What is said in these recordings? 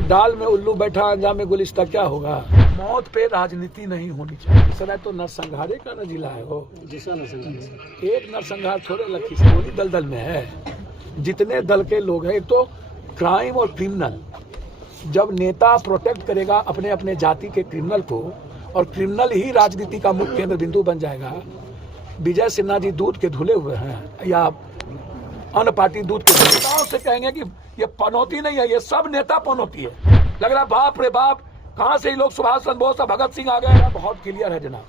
हर डाल में उल्लू बैठा अंजाम में गुलिस्ता क्या होगा। मौत पे राजनीति नहीं होनी चाहिए। सर तो नरसंहारे का न जिला है वो, एक नरसंहार थोड़े लखीसराय दलदल में है। जितने दल के लोग हैं, एक तो क्राइम और क्रिमिनल, जब नेता प्रोटेक्ट करेगा अपने अपने जाति के क्रिमिनल को और क्रिमिनल ही राजनीति का मुख्य केंद्र बिंदु बन जाएगा। विजय सिन्हा जी दूध के धुले हुए हैं या अन्य पार्टी दूध के नेताओं से कहेंगे कि ये पनौती नहीं है, ये सब नेता पनौती है। लग रहा बाप रे बाप, कहां से ही लोग सुभाष चंद्र बोस भगत सिंह आ गए। बहुत क्लियर है जनाब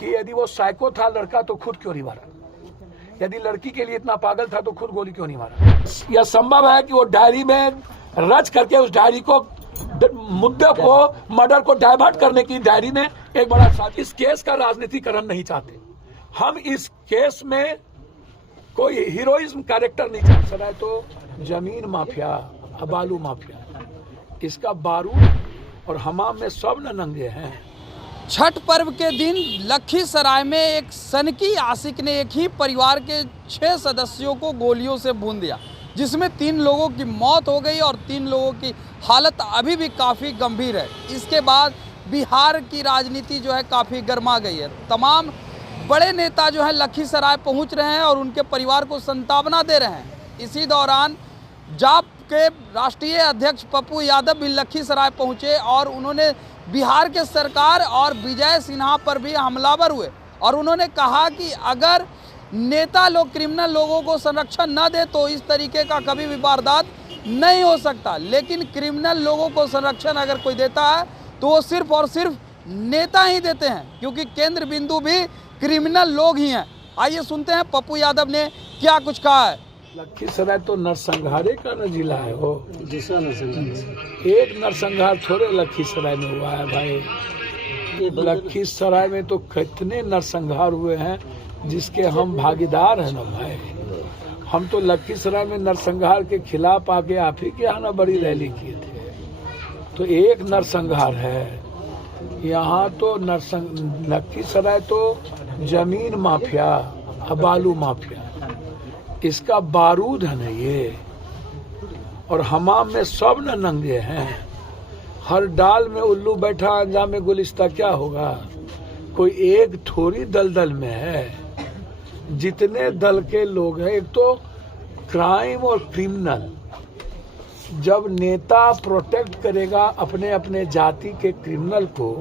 कि यदि वो साइको था लड़का तो खुद क्यों नहीं मारा, यदि लड़की के लिए इतना पागल था तो खुद गोली क्यों नहीं मारा। यह संभव है कि वो डायरी में रच करके उस डायरी को मुद्दे को मर्डर को डाइवर्ट करने की डायरी में एक बड़ा साथ। इस केस का राजनीतिकरण नहीं चाहते हम। इस केस में कोई हीरोइज्म कैरेक्टर नहीं चाहते। सराय तो जमीन माफिया, बालू माफिया, इसका बारूद और हमाम में सब न नंगे हैं। छठ पर्व के दिन लखीसराय में एक सनकी आशिक ने एक ही परिवार के 6 सदस्यों को गोलियों से भून दिया, जिसमें 3 लोगों की मौत हो गई और 3 लोगों की हालत अभी भी काफ़ी गंभीर है। इसके बाद बिहार की राजनीति जो है काफ़ी गर्मा गई है। तमाम बड़े नेता जो है लखीसराय पहुंच रहे हैं और उनके परिवार को सांत्वना दे रहे हैं। इसी दौरान जाप के राष्ट्रीय अध्यक्ष पप्पू यादव भी लखीसराय पहुंचे और उन्होंने बिहार के सरकार और विजय सिन्हा पर भी हमलावर हुए और उन्होंने कहा कि अगर नेता लोग क्रिमिनल लोगों को संरक्षण न दे तो इस तरीके का कभी भी वारदात नहीं हो सकता। लेकिन क्रिमिनल लोगों को संरक्षण अगर कोई देता है तो वो सिर्फ और सिर्फ नेता ही देते हैं, क्योंकि केंद्र बिंदु भी क्रिमिनल लोग ही हैं। आइए सुनते हैं पप्पू यादव ने क्या कुछ कहा है। लखीसराय तो नरसंहारे का न जिला है वो, एक नरसंहार थोड़े लखीसराय में हुआ है भाई। लखीसराय में तो कितने नरसंहार हुए हैं जिसके हम भागीदार हैं ना भाई। हम तो लखीसराय में नरसंहार के खिलाफ आके आप ही के यहाँ ना बड़ी रैली किए थे। तो एक नरसंहार है यहाँ तो लखीसराय तो जमीन माफिया, बालू माफिया, इसका बारूद है ना ये, और हमाम में सब न नंगे हैं। हर डाल में उल्लू बैठा अंजाम में गुलिस्ता क्या होगा। कोई एक थोड़ी दलदल में है, जितने दल के लोग हैं। एक तो क्राइम और क्रिमिनल, जब नेता प्रोटेक्ट करेगा अपने अपने जाति के क्रिमिनल को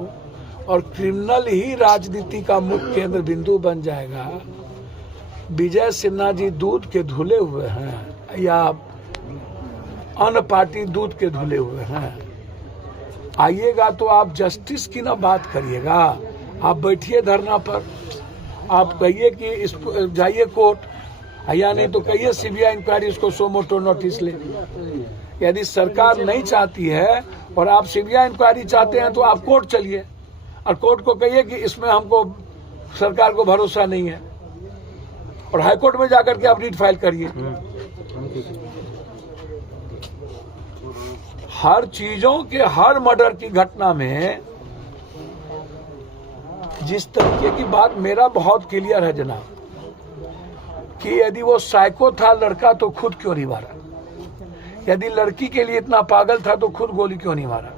और क्रिमिनल ही राजनीति का मुख्य केंद्र बिंदु बन जाएगा। विजय सिन्हा जी दूध के धुले हुए हैं या अन्य पार्टी दूध के धुले हुए हैं। आइएगा तो आप जस्टिस की ना बात करिएगा, आप बैठिए धरना पर, आप कहिए कि इस जाइए कोर्ट, या नहीं तो कहिए सीबीआई इंक्वायरी उसको सो मोटो नोटिस ले। यदि सरकार नहीं चाहती है और आप सीबीआई इंक्वायरी चाहते हैं तो आप कोर्ट चलिए और कोर्ट को कहिए कि इसमें हमको सरकार को भरोसा नहीं है और हाईकोर्ट में जाकर के आप रीट फाइल करिए। हर चीजों के, हर मर्डर की घटना में जिस तरीके की बात, मेरा बहुत क्लियर है जनाब कि यदि वो साइको था लड़का तो खुद क्यों नहीं मारा, यदि लड़की के लिए इतना पागल था तो खुद गोली क्यों नहीं मारा,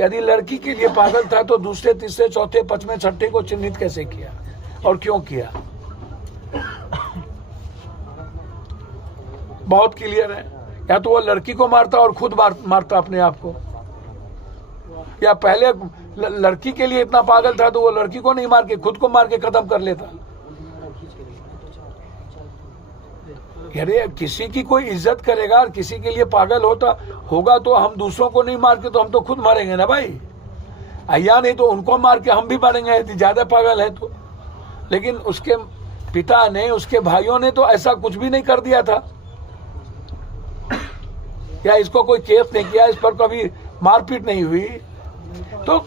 यदि लड़की के लिए पागल था तो दूसरे तीसरे चौथे पांचवें छठे को चिन्हित कैसे किया और क्यों किया। बहुत क्लियर है। या तो वो लड़की को मारता और खुद मारता अपने आप को, या पहले लड़की के लिए इतना पागल था तो वो लड़की को नहीं मार के खुद को मार के खत्म कर लेता। अरे किसी की कोई इज्जत करेगा और किसी के लिए पागल होगा तो हम दूसरों को नहीं मार के तो हम तो खुद मारेंगे ना भाई। या नहीं तो उनको मार के हम भी मारेंगे यदि ज्यादा पागल है तो। लेकिन उसके पिता ने, उसके भाइयों ने तो ऐसा कुछ भी नहीं कर दिया था, या इसको कोई केस नहीं किया, इस पर कभी मारपीट नहीं हुई। तो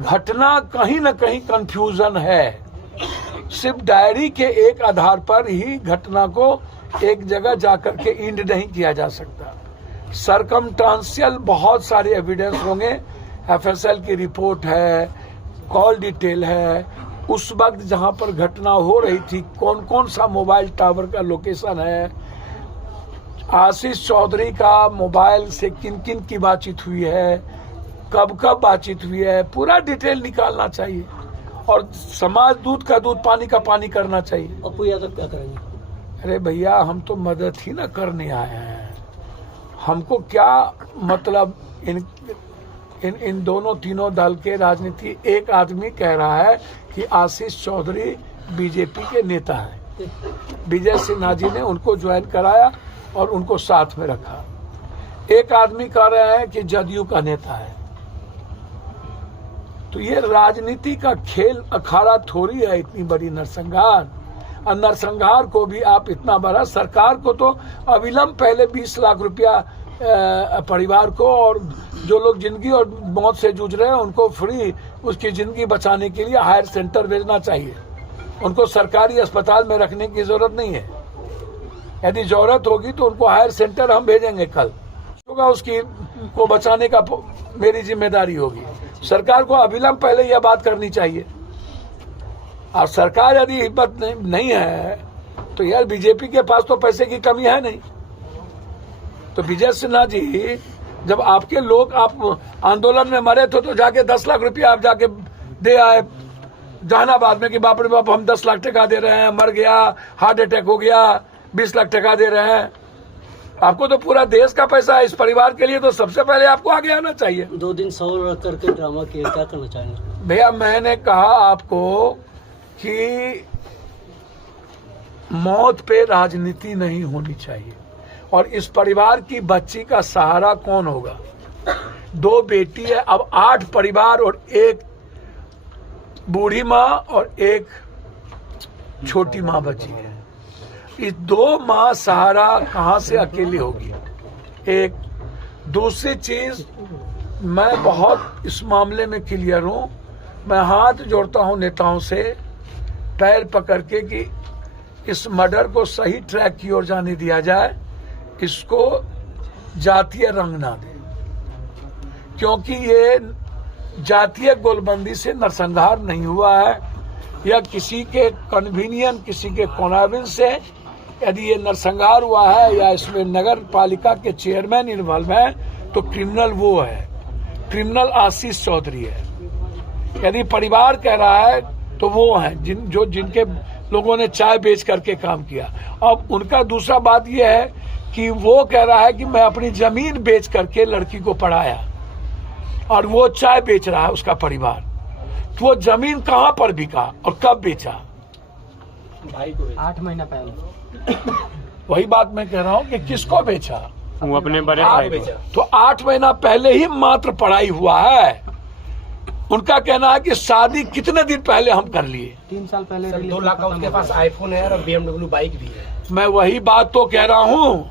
घटना कहीं ना कहीं कंफ्यूजन है। सिर्फ डायरी के एक आधार पर ही घटना को एक जगह जाकर के इंड नहीं किया जा सकता। सरकमस्टेंशियल बहुत सारे एविडेंस होंगे, एफएसएल की रिपोर्ट है, कॉल डिटेल है, उस वक्त जहां पर घटना हो रही थी कौन कौन सा मोबाइल टावर का लोकेशन है, आशीष चौधरी का मोबाइल से किन किन की बातचीत हुई है, कब कब बातचीत हुई है, पूरा डिटेल निकालना चाहिए और समाज दूध का दूध पानी का पानी करना चाहिए। अपू यादव क्या करेंगे? अरे भैया, हम तो मदद ही ना करने आए हैं। हमको क्या मतलब इन दोनों तीनों दल के राजनीति। एक आदमी कह रहा है कि आशीष चौधरी बीजेपी के नेता हैं, विजय सिन्हा जी ने उनको ज्वाइन कराया और उनको साथ में रखा। एक आदमी कह रहे हैं कि जदयू का नेता है। तो ये राजनीति का खेल अखाड़ा थोड़ी है इतनी बड़ी नरसंहार। और नरसंहार को भी आप इतना बड़ा, सरकार को तो अविलंब पहले 20 लाख रुपया परिवार को, और जो लोग जिंदगी और मौत से जूझ रहे हैं उनको फ्री उसकी जिंदगी बचाने के लिए हायर सेंटर भेजना चाहिए। उनको सरकारी अस्पताल में रखने की जरूरत नहीं है। यदि जरूरत होगी तो उनको हायर सेंटर हम भेजेंगे कल होगा, उसकी को बचाने का मेरी जिम्मेदारी होगी। सरकार को अविलंब पहले यह बात करनी चाहिए। और सरकार यदि हिम्मत नहीं है तो यार, बीजेपी के पास तो पैसे की कमी है नहीं। तो विजय सिन्हा जी, जब आपके लोग, आप आंदोलन में मरे थे तो जाके 10 लाख रुपया आप जाके दे आए जहानाबाद में कि बाप रे बाप हम 10 लाख टका दे रहे हैं, मर गया, हार्ट अटैक हो गया, 20 लाख टका दे रहे हैं। आपको तो पूरा देश का पैसा है, इस परिवार के लिए तो सबसे पहले आपको आगे आना चाहिए। 2 दिन सौ रख करके ड्रामा किया, क्या करना चाहेंगे? भैया, मैंने कहा आपको कि मौत पे राजनीति नहीं होनी चाहिए। और इस परिवार की बच्ची का सहारा कौन होगा? 2 बेटी है, अब 8 परिवार और 1 बूढ़ी माँ और 1 छोटी माँ बची है। इस 2 माँ सहारा कहाँ से अकेली होगी? एक दूसरी चीज, मैं बहुत इस मामले में क्लियर हूँ। मैं हाथ जोड़ता हूँ नेताओं से, पैर पकड़ के, कि इस मर्डर को सही ट्रैक की ओर जाने दिया जाए, इसको जातीय रंग ना दे, क्योंकि ये जातीय गोलबंदी से नरसंहार नहीं हुआ है या किसी के कन्वीनियंट, किसी के कॉन्वेंस से यदि ये नरसंहार हुआ है या इसमें नगर पालिका के चेयरमैन इन्वॉल्व है तो क्रिमिनल वो है, क्रिमिनल आशीष चौधरी है। यदि परिवार कह रहा है तो वो है जिनके लोगों ने चाय बेच करके काम किया। अब उनका दूसरा बात ये है कि वो कह रहा है कि मैं अपनी जमीन बेच करके लड़की को पढ़ाया, और वो चाय बेच रहा है उसका परिवार। तो वो जमीन कहाँ पर बिका और कब बेचा? भाई को 8 महीना पहले। वही बात मैं कह रहा हूँ कि किसको बेचा? वो अपने बड़े भाई को। तो 8 महीना पहले ही मात्र पढ़ाई हुआ है। उनका कहना है कि शादी कितने दिन पहले हम कर लिए। 3 साल पहले 2 लाख का उसके पास आईफोन है और BMW बाइक भी है। मैं वही बात तो कह रहा हूँ।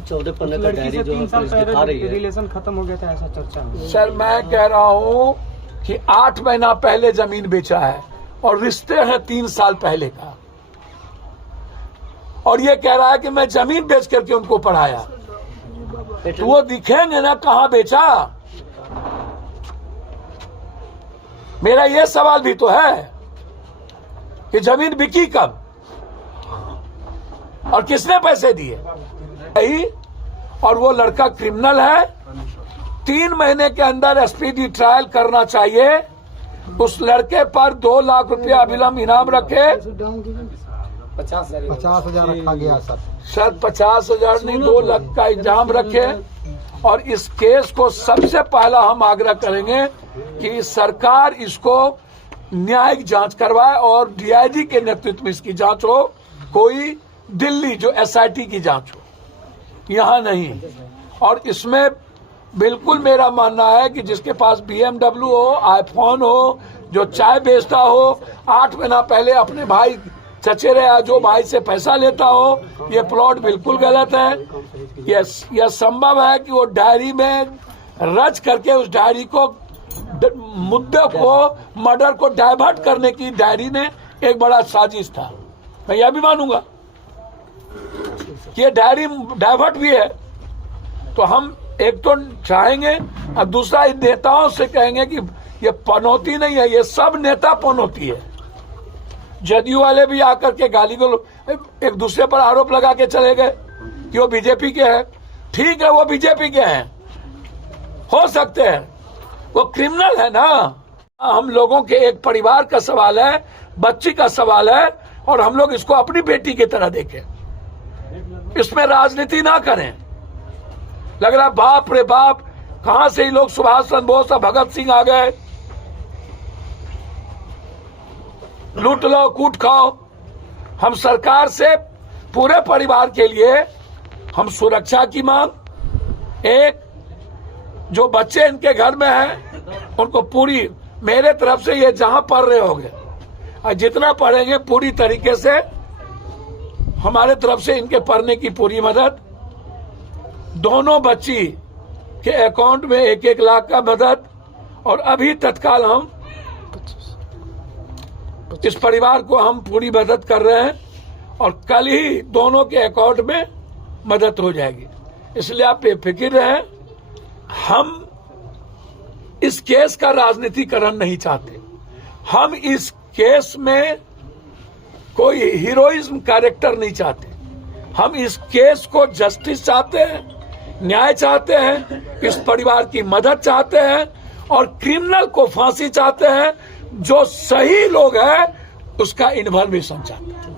14 पन्ने का डायरी जो दिखा रही है, रिलेशन खत्म हो गया था ऐसा चर्चा है। सर, मैं कह रहा हूँ कि 8 महीना पहले जमीन बेचा है और रिश्ते हैं 3 साल पहले का, और ये कह रहा है कि मैं जमीन बेच करके उनको पढ़ाया। तो वो दिखेंगे ना कहाँ बेचा। मेरा ये सवाल भी तो है कि जमीन बिकी कब और किसने पैसे दिए? और वो लड़का क्रिमिनल है। 3 महीने के अंदर स्पीडी ट्रायल करना चाहिए। उस लड़के पर 2 लाख रुपया अविलंब इनाम रखे। 50,000 रखा गया सर 50,000 नहीं, 2 लाख का इल्जाम रखे। और इस केस को सबसे पहला हम आग्रह करेंगे कि सरकार इसको न्यायिक जांच करवाए और डीआईजी के नेतृत्व में इसकी जांच हो। कोई दिल्ली जो एसआईटी की जांच हो, यहाँ नहीं। और इसमें बिल्कुल मेरा मानना है कि जिसके पास BMW हो, आईफोन हो, जो चाय बेचता हो, 8 महीना पहले अपने भाई चचेरे या जो भाई से पैसा लेता हो, ये प्लॉट बिल्कुल गलत है। यह संभव है कि वो डायरी में रच करके उस डायरी को, मुद्दे को, मर्डर को डाइवर्ट करने की डायरी में एक बड़ा साजिश था। मैं यह भी मानूंगा कि ये डायरी डाइवर्ट भी है। तो हम एक तो चाहेंगे और दूसरा इन नेताओं से कहेंगे कि ये पनौती नहीं है, ये सब नेता पनौती है। जदयू वाले भी आकर के गाली को एक दूसरे पर आरोप लगा के चले गए। कि वो बीजेपी के हैं। ठीक है, वो बीजेपी के हैं, हो सकते हैं, वो क्रिमिनल है ना। हम लोगों के एक परिवार का सवाल है, बच्ची का सवाल है, और हम लोग इसको अपनी बेटी की तरह देखें, इसमें राजनीति ना करें। लग रहा बाप रे बाप, कहां से ही लोग सुभाष चंद्र बोस और भगत सिंह आ गए, लूट लो कूट खाओ। हम सरकार से पूरे परिवार के लिए हम सुरक्षा की मांग, एक जो बच्चे इनके घर में हैं उनको पूरी, मेरे तरफ से ये जहां पढ़ रहे होंगे और जितना पढ़ेंगे पूरी तरीके से हमारे तरफ से इनके पढ़ने की पूरी मदद, दोनों बच्ची के अकाउंट में 1-1 लाख का मदद, और अभी तत्काल हम इस परिवार को हम पूरी मदद कर रहे हैं और कल ही दोनों के अकाउंट में मदद हो जाएगी। इसलिए आप बेफिक्र रहें, हम इस केस का राजनीतिकरण नहीं चाहते। हम इस केस में कोई हीरोइज्म कैरेक्टर नहीं चाहते। हम इस केस को जस्टिस चाहते हैं, न्याय चाहते हैं, इस परिवार की मदद चाहते हैं और क्रिमिनल को फांसी चाहते हैं। जो सही लोग हैं उसका इन्वॉल्वेशन चाहते हैं।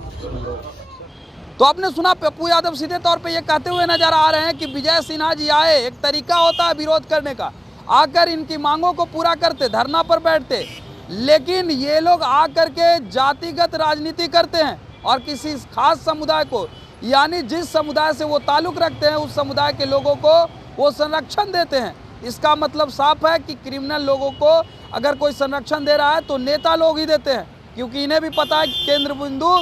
तो आपने सुना पप्पू यादव सीधे तौर पे ये कहते हुए नजर आ रहे हैं कि विजय सिन्हा जी आए, एक तरीका होता है विरोध करने का, आकर इनकी मांगों को पूरा करते, धरना पर बैठते, लेकिन ये लोग आकर के जातिगत राजनीति करते हैं और किसी खास समुदाय को, यानी जिस समुदाय से वो ताल्लुक रखते हैं उस समुदाय के लोगों को वो संरक्षण देते हैं। इसका मतलब साफ है कि क्रिमिनल लोगों को अगर कोई संरक्षण दे रहा है तो नेता लोग ही देते हैं, क्योंकि इन्हें भी पता है कि केंद्र बिंदु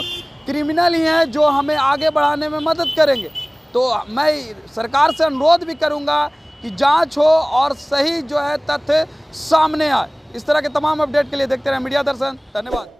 क्रिमिनल ही हैं जो हमें आगे बढ़ाने में मदद करेंगे। तो मैं सरकार से अनुरोध भी करूंगा कि जांच हो और सही जो है तथ्य सामने आए। इस तरह के तमाम अपडेट के लिए देखते रहें मीडिया दर्शन। धन्यवाद।